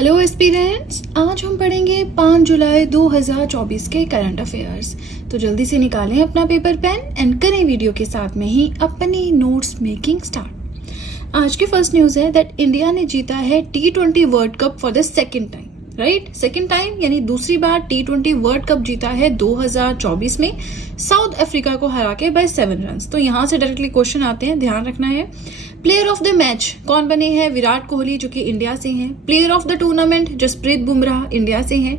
Hello aspirants, आज हम पढ़ेंगे 5 जुलाई 2024 के करंट अफेयर्स। तो जल्दी से निकालें अपना पेपर पेन एंड करें वीडियो के साथ में ही अपनी नोट्स मेकिंग स्टार्ट। आज की फर्स्ट न्यूज़ है दैट इंडिया ने जीता है T20 world cup for the second time. Right, second time यानी दूसरी बार T20 वर्ल्ड कप जीता है 2024 में साउथ अफ्रीका को हरा के बाय 7 रन। तो यहाँ से डायरेक्टली क्वेश्चन आते हैं, ध्यान रखना है। प्लेयर ऑफ द मैच कौन बने हैं? विराट कोहली जो कि इंडिया से हैं। Player of the tournament Jasprit Bumrah India से हैं।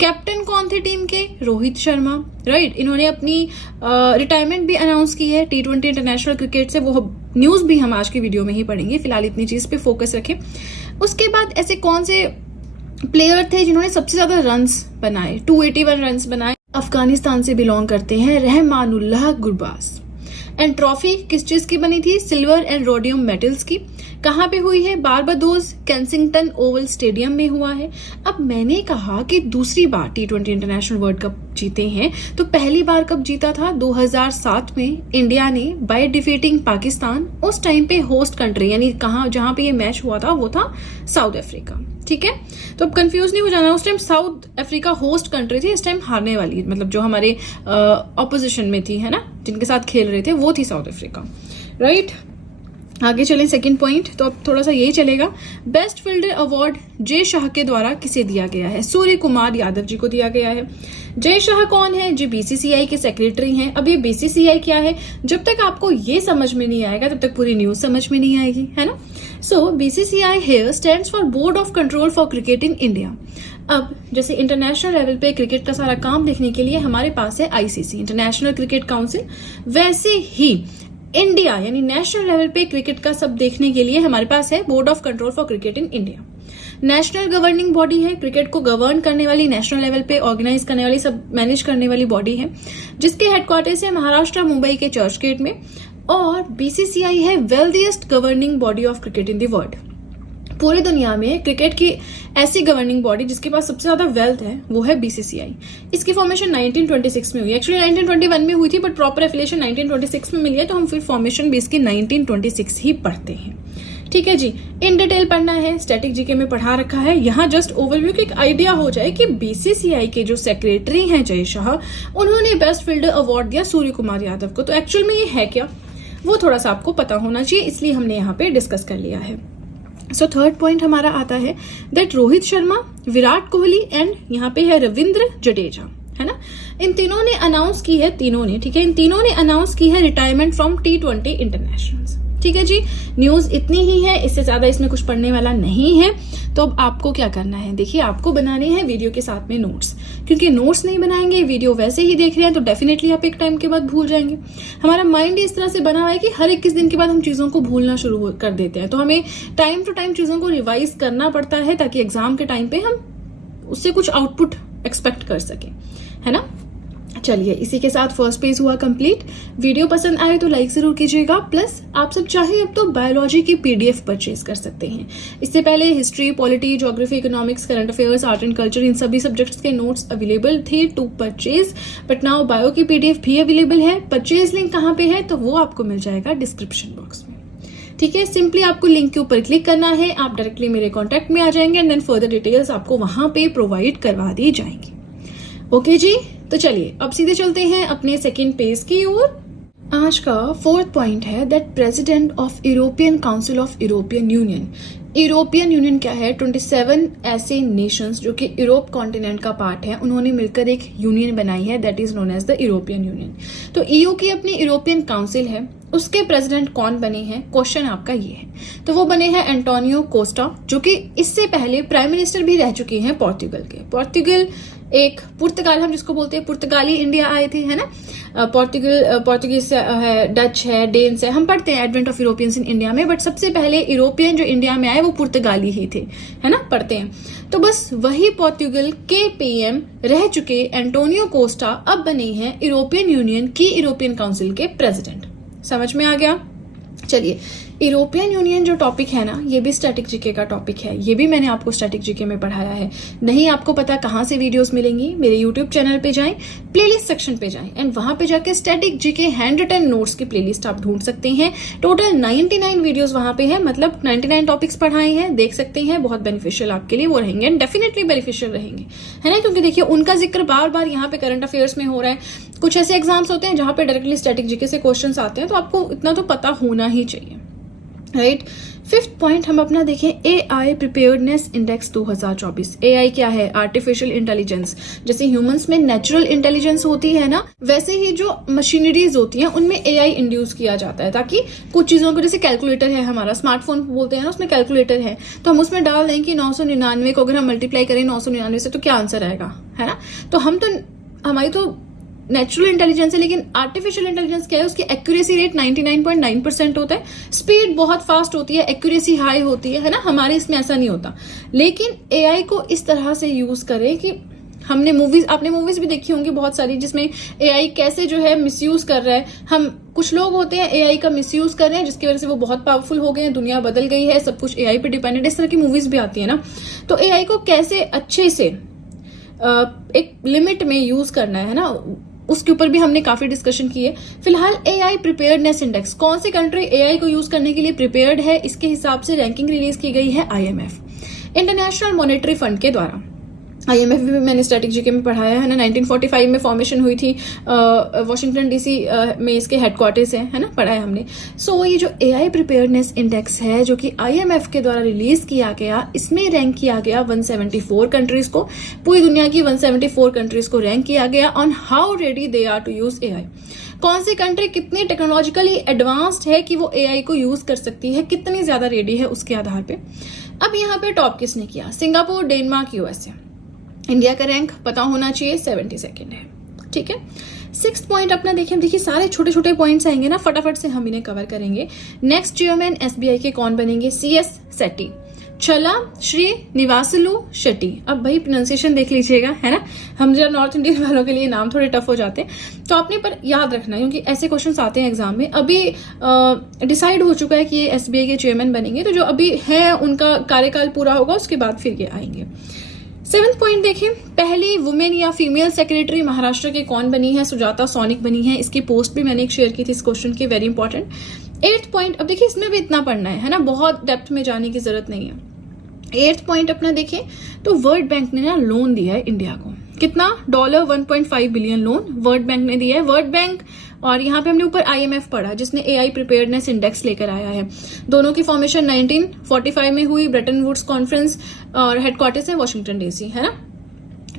कैप्टन कौन थे टीम के? रोहित शर्मा। राइट, इन्होंने अपनी रिटायरमेंट भी अनाउंस की है T20 इंटरनेशनल क्रिकेट से। वो न्यूज भी हम आज की वीडियो में ही पढ़ेंगे, फिलहाल इतनी चीज पे फोकस रखें। उसके बाद ऐसे कौन से प्लेयर थे जिन्होंने सबसे ज्यादा रन्स बनाए? 281 रन्स बनाए। अफगानिस्तान से बिलोंग करते हैं रहमानुल्लाह गुरबाज। एंड ट्रॉफी किस चीज की बनी थी? सिल्वर एंड रोडियम मेडल्स की। कहाँ पे हुई है? बारबाडोस केंसिंगटन ओवल स्टेडियम में हुआ है। अब मैंने कहा कि दूसरी बार T20 इंटरनेशनल वर्ल्ड कप जीते हैं, तो पहली बार कब जीता था? 2007 में इंडिया ने बाय डिफीटिंग पाकिस्तान। उस टाइम पे होस्ट कंट्री यानी कहाँ जहां पे ये मैच हुआ था वो था साउथ अफ्रीका। ठीक है, तो अब कंफ्यूज नहीं हो जाना। उस time south Africa host country थी, इस टाइम हारने वाली, मतलब जो हमारे ऑपोजिशन में थी, है ना, जिनके साथ खेल रहे थे वो थी साउथ अफ्रीका। राइट, आगे चलें सेकंड पॉइंट। तो अब थोड़ा सा यही चलेगा। Best fielder award Jay Shah के द्वारा किसे दिया गया है? सूर्य कुमार यादव जी को दिया गया है। जय शाह कौन है? जी BCCI के सेक्रेटरी हैं। अब ये BCCI क्या है? जब तक आपको ये समझ में नहीं आएगा तब तक पूरी न्यूज समझ में नहीं आएगी, है ना। सो BCCI here stands for board of control for cricket in India. अब जैसे इंटरनेशनल लेवल पे क्रिकेट का सारा काम देखने के लिए हमारे पास है ICC इंटरनेशनल क्रिकेट काउंसिल, वैसे ही इंडिया यानी नेशनल लेवल पे क्रिकेट का सब देखने के लिए हमारे पास है board of control for cricket in India. National governing body है, क्रिकेट को गवर्न करने वाली, नेशनल लेवल पे ऑर्गेनाइज करने वाली, सब मैनेज करने वाली बॉडी है, जिसके हेडक्वार्टर्स है महाराष्ट्र मुंबई के चर्च गेट में। और BCCI है wealthiest governing body of cricket in the world. पूरी दुनिया में क्रिकेट की ऐसी गवर्निंग बॉडी जिसके पास सबसे ज्यादा वेल्थ है वो है BCCI। इसकी फॉर्मेशन 1926 में हुई, एक्चुअली 1921 में हुई थी, बट प्रॉपर एफिलिएशन 1926 में मिली है, तो हम फिर फॉर्मेशन भी इसकी 1926 ही पढ़ते हैं। ठीक है जी, इन डिटेल पढ़ना है, स्टैटिक जीके में पढ़ा रखा है। यहाँ जस्ट ओवरव्यू की एक आइडिया हो जाए कि BCCI के जो सेक्रेटरी हैं जय शाह, उन्होंने बेस्ट फील्डर अवार्ड दिया सूर्य कुमार यादव को। तो एक्चुअल में ये है क्या, वो थोड़ा सा आपको पता होना चाहिए, इसलिए हमने यहाँ पे डिस्कस कर लिया है। सो थर्ड पॉइंट हमारा आता है दैट रोहित शर्मा, विराट कोहली एंड यहाँ पे है रविंद्र जडेजा, है ना, इन तीनों ने अनाउंस की है, तीनों ने, ठीक है, इन तीनों ने अनाउंस की है रिटायरमेंट फ्रॉम T20 इंटरनेशनल। ठीक है जी, न्यूज इतनी ही है, इससे ज्यादा इसमें कुछ पढ़ने वाला नहीं है। तो अब आपको क्या करना है? देखिए, आपको बनाने हैं वीडियो के साथ में नोट्स, क्योंकि नोट्स नहीं बनाएंगे, वीडियो वैसे ही देख रहे हैं, तो डेफिनेटली आप एक टाइम के बाद भूल जाएंगे। हमारा माइंड इस तरह से बना हुआ है कि हर 21 दिन के बाद हम चीजों को भूलना शुरू कर देते हैं, तो हमें टाइम टू टाइम चीजों को रिवाइज करना पड़ता है ताकि एग्जाम के टाइम पे हम उससे कुछ आउटपुट एक्सपेक्ट कर सकें, है ना। चलिए, इसी के साथ फर्स्ट पेज हुआ कंप्लीट। वीडियो पसंद आए तो लाइक जरूर कीजिएगा। प्लस आप सब चाहे अब तो बायोलॉजी की PDF परचेज कर सकते हैं। इससे पहले history, polity, geography, economics, current affairs, art and culture, इन सभी सब्जेक्ट्स के नोट्स अवेलेबल थे to purchase, but now bio की PDF भी अवेलेबल है। परचेज लिंक कहाँ पे है? तो वो आपको मिल जाएगा डिस्क्रिप्शन बॉक्स में। ठीक है, सिंपली आपको लिंक के ऊपर क्लिक करना है, आप डायरेक्टली मेरे कॉन्टेक्ट में आ जाएंगे एंड देन फर्दर डिटेल्स आपको वहां पे प्रोवाइड करवा दी जाएंगी। ओके जी, तो चलिए अब सीधे चलते हैं अपने सेकेंड पेज की ओर। आज का फोर्थ पॉइंट है that president of European council of European union. European union क्या है? 27 ऐसे नेशंस जो कि यूरोप कॉन्टिनेंट का पार्ट है, उन्होंने मिलकर एक यूनियन बनाई है, that is known as the European union. तो EU की अपनी यूरोपियन काउंसिल है, उसके प्रेसिडेंट कौन बने हैं? क्वेश्चन आपका ये है। तो वो बने हैं एंटोनियो कोस्टा, जो कि इससे पहले प्राइम मिनिस्टर भी रह चुके हैं पोर्तुगल के। पोर्तुगल एक पुर्तगाल, हम जिसको बोलते हैं पुर्तगाली इंडिया आए थे, है ना। पोर्तुगीज है, डच है, डेन्स है, हम पढ़ते हैं advent of Europeans in India में, बट सबसे पहले यूरोपियन जो इंडिया में आए वो पुर्तगाली ही थे, है ना, पढ़ते हैं। तो बस वही पोर्तुगल के PM रह चुके एंटोनियो कोस्टा अब बने हैं यूरोपियन यूनियन की यूरोपियन काउंसिल के प्रेसिडेंट। समझ में आ गया? चलिए, यूरोपियन यूनियन जो टॉपिक है ना, ये भी स्टैटिक जीके का टॉपिक है, ये भी मैंने आपको स्टैटिक जीके में पढ़ाया है। नहीं आपको पता कहाँ से वीडियोस मिलेंगी, मेरे यूट्यूब चैनल पे जाएं, प्लेलिस्ट सेक्शन पे जाएं एंड वहां पे जाके static GK hand written notes की प्लेलिस्ट आप ढूंढ सकते हैं। टोटल 99 वीडियोस वहां पे है, मतलब 99 टॉपिक्स पढ़ाए हैं, देख सकते हैं। बहुत बेनिफिशियल आपके लिए वो रहेंगे एंड डेफिनेटली बेनिफिशियल रहेंगे, है ना, क्योंकि देखिए उनका जिक्र बार बार यहाँ पे करंट अफेयर्स में हो रहा है। कुछ ऐसे एग्जाम्स होते हैं जहां पे डायरेक्टली स्टैटिक जीके से क्वेश्चंस आते हैं, तो आपको इतना तो पता होना ही चाहिए, राइट। 5th पॉइंट हम अपना देखें, AI प्रिपेयर्डनेस इंडेक्स 2024। AI क्या है? Artificial intelligence. जैसे ह्यूमंस में नेचुरल इंटेलिजेंस होती है ना, वैसे ही जो मशीनरीज होती हैं उनमें AI इंड्यूस किया जाता है, ताकि कुछ चीजों को, जैसे कैलकुलेटर है हमारा, स्मार्टफोन बोलते हैं ना, उसमें कैलकुलेटर है, तो हम उसमें डाल दें कि 999 को अगर हम मल्टीप्लाई करें 999 से तो क्या आंसर आएगा, है ना। तो हम तो, हमारी तो नेचुरल इंटेलिजेंस है, लेकिन आर्टिफिशियल इंटेलिजेंस क्या है, उसकी एक्यूरेसी रेट 99.9% होता है, स्पीड बहुत फास्ट होती है, एक्यूरेसी हाई होती है ना। हमारे इसमें ऐसा नहीं होता। लेकिन AI को इस तरह से यूज करें कि हमने मूवीज, आपने मूवीज भी देखी होंगी बहुत सारी, जिसमें AI कैसे जो है मिसयूज कर रहा है। हम कुछ लोग होते हैं AI का मिसयूज कर रहे हैं, जिसकी वजह से वो बहुत पावरफुल हो गए हैं, दुनिया बदल गई है, सब कुछ AI पे डिपेंडेंट, इस तरह की मूवीज भी आती है ना। तो AI को कैसे अच्छे से एक लिमिट में यूज करना है ना, उसके ऊपर भी हमने काफी डिस्कशन की है। फिलहाल AI प्रिपेयर्डनेस इंडेक्स, कौन सी कंट्री AI को यूज करने के लिए प्रिपेयर्ड है, इसके हिसाब से रैंकिंग रिलीज की गई है IMF, इंटरनेशनल मॉनेटरी फंड के द्वारा। IMF भी मैंने स्टैटिक जीके में पढ़ाया है ना। 1945 में फॉर्मेशन हुई थी, वॉशिंगटन DC में इसके हेडक्वार्टर्स है ना, पढ़ा है हमने। सो ये जो AI प्रिपेयर्डनेस इंडेक्स है, जो कि IMF के द्वारा रिलीज किया गया, इसमें रैंक किया गया 174 कंट्रीज को, पूरी दुनिया की 174 कंट्रीज को रैंक किया गया on how ready they are to use AI। कौन सी कंट्री कितनी टेक्नोलॉजिकली एडवांस्ड है कि वो AI को यूज कर सकती है, कितनी ज्यादा रेडी है, उसके आधार पे। अब यहाँ पे टॉप किसने किया? Singapore, Denmark, USA। इंडिया का रैंक पता होना चाहिए, 72nd है, ठीक है। 6th पॉइंट अपना देखिए सारे छोटे छोटे पॉइंट्स आएंगे ना, फटाफट से हम इन्हें कवर करेंगे। नेक्स्ट चेयरमैन SBI के कौन बनेंगे? CS सेट्टी। छला श्री निवासलू शेट्टी। अब भाई प्रोनाउंसिएशन देख लीजिएगा, है ना, हम जरा नॉर्थ इंडियन वालों के लिए नाम थोड़े टफ हो जाते हैं, तो आपने पर याद रखना, क्योंकि ऐसे क्वेश्चंस आते हैं एग्जाम में। अभी डिसाइड हो चुका है कि ये SBI के चेयरमैन बनेंगे, तो जो अभी है उनका कार्यकाल पूरा होगा, उसके बाद फिर ये आएंगे। 7th पॉइंट देखें, पहली वुमेन या फीमेल सेक्रेटरी महाराष्ट्र के कौन बनी है? सुजाता सोनिक बनी है। इसकी पोस्ट भी मैंने एक शेयर की थी इस क्वेश्चन की, वेरी इंपॉर्टेंट। 8th पॉइंट, अब देखिए इसमें भी इतना पढ़ना है ना, बहुत डेप्थ में जाने की जरूरत नहीं है। 8th पॉइंट अपना देखें तो वर्ल्ड बैंक ने ना लोन दिया है इंडिया को, कितना? $1.5 बिलियन लोन वर्ल्ड बैंक ने दिया है। वर्ल्ड बैंक और यहाँ पे हमने ऊपर IMF पढ़ा, जिसने AI प्रिपेयर्डनेस इंडेक्स लेकर आया है। दोनों की फॉर्मेशन 1945 में हुई, ब्रेटन वुड्स कॉन्फ्रेंस, और हेडक्वार्टर्स है वॉशिंगटन DC, है ना।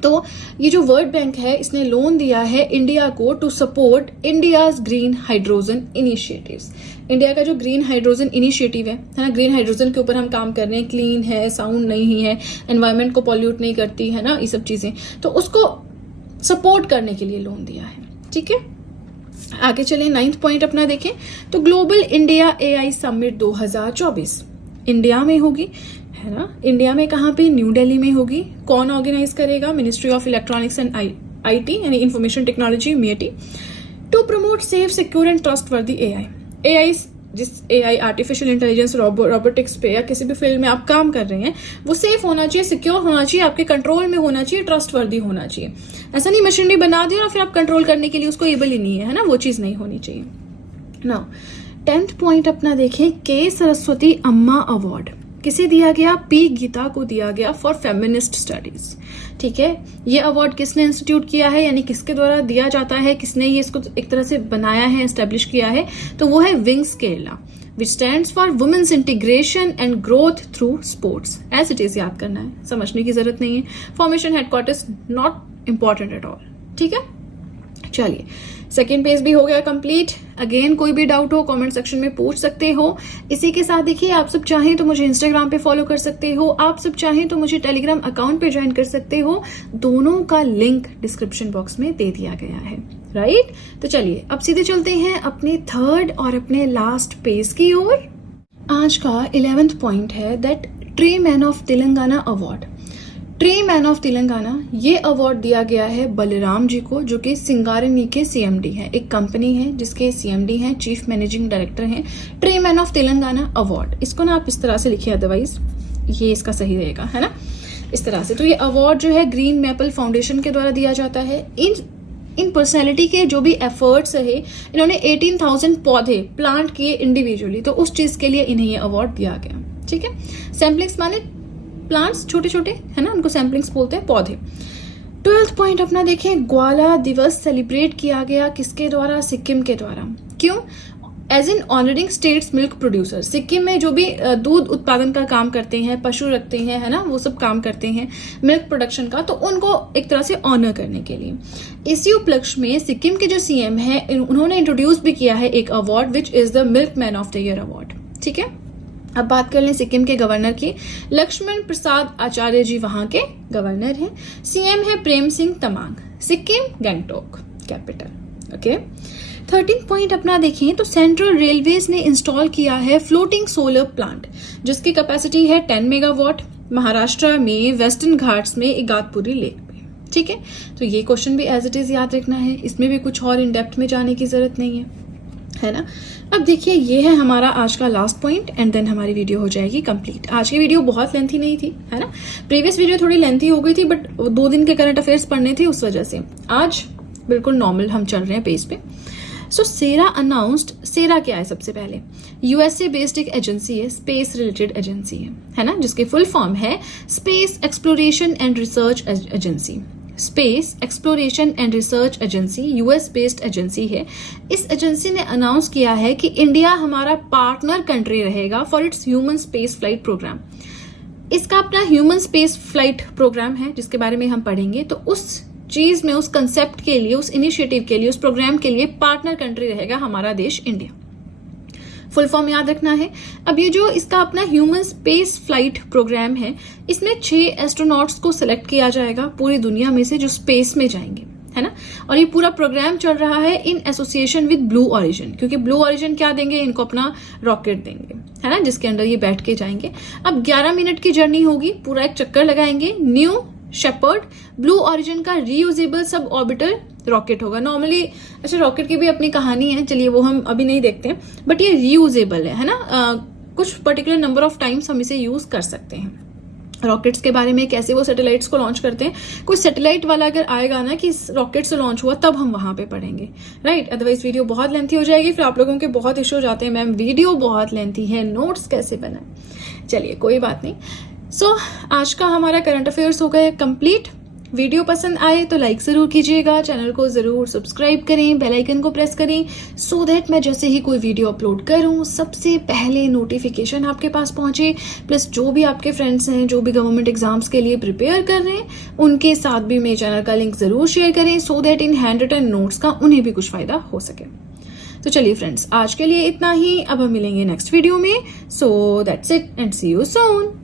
तो ये जो वर्ल्ड बैंक है, इसने लोन दिया है इंडिया को to support India's green hydrogen initiatives. India का जो ग्रीन हाइड्रोजन इनिशिएटिव है ना, ग्रीन हाइड्रोजन के ऊपर हम काम कर रहे हैं, क्लीन है, साउंड नहीं है, एनवायरमेंट को पॉल्यूट नहीं करती, है ना, ये सब चीजें, तो उसको सपोर्ट करने के लिए लोन दिया है, ठीक है। आगे चलिए 9th पॉइंट अपना देखें तो global India AI summit 2024 India में होगी, है ना। इंडिया में कहाँ पे? न्यू दिल्ली में होगी। कौन ऑर्गेनाइज करेगा? Ministry of electronics and IT यानी information technology, MEIT, to promote safe, secure and trustworthy AI। जिस AI आर्टिफिशियल इंटेलिजेंस, रोबोटिक्स पे या किसी भी फील्ड में आप काम कर रहे हैं, वो सेफ होना चाहिए, सिक्योर होना चाहिए, आपके कंट्रोल में होना चाहिए, ट्रस्टवर्दी होना चाहिए। ऐसा नहीं मशीनरी बना दी और फिर आप कंट्रोल करने के लिए उसको एबल ही नहीं है ना, वो चीज नहीं होनी चाहिए ना। 10th पॉइंट अपना देखें, K सरस्वती अम्मा अवार्ड किसे दिया गया? P गीता को दिया गया फॉर फेमिनिस्ट स्टडीज, ठीक है। ये अवार्ड किसने इंस्टीट्यूट किया है, यानी किसके द्वारा दिया जाता है, किसने ये इसको एक तरह से बनाया है, एस्टेब्लिश किया है? तो वो है wings Kerala, which stands for women's integration and growth through sports. As it is याद करना है, समझने की जरूरत नहीं है। Formation, headquarters not important at all, ठीक है। चलिए सेकेंड पेज भी हो गया कंप्लीट। अगेन कोई भी डाउट हो कमेंट सेक्शन में पूछ सकते हो। इसी के साथ देखिए, आप सब चाहें तो मुझे इंस्टाग्राम पे फॉलो कर सकते हो, आप सब चाहें तो मुझे टेलीग्राम अकाउंट पे ज्वाइन कर सकते हो, दोनों का लिंक डिस्क्रिप्शन बॉक्स में दे दिया गया है, राइट। तो चलिए अब सीधे चलते हैं अपने 3rd और अपने लास्ट पेज की ओर। आज का 11th पॉइंट है that tree man of Telangana award. Tree man of Telangana, ये अवार्ड दिया गया है बलराम जी को, जो कि सिंगारेनी के सीएमडी है। एक कंपनी है जिसके सीएमडी हैं, चीफ मैनेजिंग डायरेक्टर हैं। Tree man of Telangana award, इसको ना आप इस तरह से लिखिए, अदरवाइज ये इसका सही रहेगा, है ना, इस तरह से। तो ये अवार्ड जो है ग्रीन मैपल फाउंडेशन के द्वारा दिया जाता है। इन पर्सनैलिटी के जो भी एफर्ट्स रहे, इन्होंने 18,000 पौधे प्लांट किए इंडिविजुअली, तो उस चीज के लिए इन्हें ये अवार्ड दिया गया। ठीक है, सैम्पलिंग्स माने प्लांट्स, छोटे छोटे, है ना, उनको सैम्पलिंग्स बोलते हैं, पौधे। 12th पॉइंट अपना देखें, ग्वाला दिवस सेलिब्रेट किया गया किसके द्वारा? सिक्किम के द्वारा। क्यों? As in honouring states milk producer. Sikkim में जो भी दूध उत्पादन का काम करते हैं, पशु रखते हैं, है ना, वो सब काम करते हैं मिल्क प्रोडक्शन का, तो उनको एक तरह से ऑनर करने के लिए इसी उपलक्ष्य में सिक्किम के जो सीएम है उन्होंने इंट्रोड्यूस भी किया है एक award, which is the milk man of the year award. ठीक है, अब बात कर लें सिक्किम के गवर्नर की। लक्ष्मण प्रसाद आचार्य जी वहां के गवर्नर हैं। सीएम है Prem Singh Tamang. Sikkim Gangtok capital. Okay, 13 point अपना देखें तो सेंट्रल रेलवेज ने इंस्टॉल किया है फ्लोटिंग सोलर प्लांट, जिसकी कैपेसिटी है 10 मेगावाट, महाराष्ट्र में वेस्टर्न घाट्स में इगातपुरी लेक में। ठीक है, तो ये क्वेश्चन भी एज इट इज याद रखना है, इसमें भी कुछ और इन डेप्थ में जाने की जरूरत नहीं है ना। अब देखिए, ये है हमारा आज का लास्ट पॉइंट एंड देन हमारी वीडियो हो जाएगी कंप्लीट। आज की वीडियो बहुत लेंथी नहीं थी, है ना, प्रीवियस वीडियो थोड़ी लेंथी हो गई थी, बट 2 दिन के करंट अफेयर्स पढ़ने थे, उस वजह से आज बिल्कुल नॉर्मल हम चल रहे हैं पेज पे। सो सेरा अनाउंस्ड, सेरा क्या है? सबसे पहले यूएसए बेस्ड एक एजेंसी है, स्पेस रिलेटेड एजेंसी है ना, जिसकी फुल फॉर्म है space exploration and research agency. Space exploration and research agency US based agency है। इस एजेंसी ने अनाउंस किया है कि इंडिया हमारा पार्टनर कंट्री रहेगा for its human space flight programme. इसका अपना ह्यूमन स्पेस फ्लाइट प्रोग्राम है, जिसके बारे में हम पढ़ेंगे। तो उस चीज में, उस कंसेप्ट के लिए, उस इनिशिएटिव के लिए, उस प्रोग्राम के लिए पार्टनर कंट्री रहेगा हमारा देश इंडिया। फुल फॉर्म याद रखना है। अब ये जो इसका अपना ह्यूमन स्पेस फ्लाइट प्रोग्राम है, इसमें 6 एस्ट्रोनॉट्स को सिलेक्ट किया जाएगा पूरी दुनिया में से, जो स्पेस में जाएंगे, है ना। और ये पूरा प्रोग्राम चल रहा है in association with blue origin, क्योंकि ब्लू ओरिजिन क्या देंगे इनको? अपना रॉकेट देंगे, है ना, जिसके अंदर ये बैठ के जाएंगे। अब 11 मिनट की जर्नी होगी, पूरा एक चक्कर लगाएंगे। न्यू शेपर्ड ब्लू ओरिजिन का रीयूजेबल सब ऑर्बिटल रॉकेट होगा। नॉर्मली, अच्छा, रॉकेट की भी अपनी कहानी है, चलिए वो हम अभी नहीं देखते हैं, बट ये रीयूजेबल है ना, कुछ पर्टिकुलर नंबर ऑफ टाइम्स हम इसे यूज कर सकते हैं। रॉकेट्स के बारे में, कैसे वो सैटेलाइट्स को लॉन्च करते हैं, कोई सैटेलाइट वाला अगर आएगा ना कि इस रॉकेट से लॉन्च हुआ, तब हम वहां पे पढ़ेंगे, राइट। अदरवाइज वीडियो बहुत लेंथी हो जाएगी, फिर आप लोगों के बहुत इश्यू हो जाते हैं, मैम वीडियो बहुत लेंथी है, नोट्स कैसे बनाए। चलिए कोई बात नहीं। सो आज का हमारा करंट अफेयर्स हो गया कंप्लीट। वीडियो पसंद आए तो लाइक जरूर कीजिएगा, चैनल को जरूर सब्सक्राइब करें, बेल आइकन को प्रेस करें, सो दैट मैं जैसे ही कोई वीडियो अपलोड करूं सबसे पहले नोटिफिकेशन आपके पास पहुंचे। प्लस जो भी आपके फ्रेंड्स हैं, जो भी गवर्नमेंट एग्जाम्स के लिए प्रिपेयर कर रहे हैं, उनके साथ भी मेरे चैनल का लिंक जरूर शेयर करें, सो दैट इन हैंड रिटन नोट्स का उन्हें भी कुछ फायदा हो सके। तो चलिए फ्रेंड्स, आज के लिए इतना ही। अब हम मिलेंगे नेक्स्ट वीडियो में। So that's it and see you soon.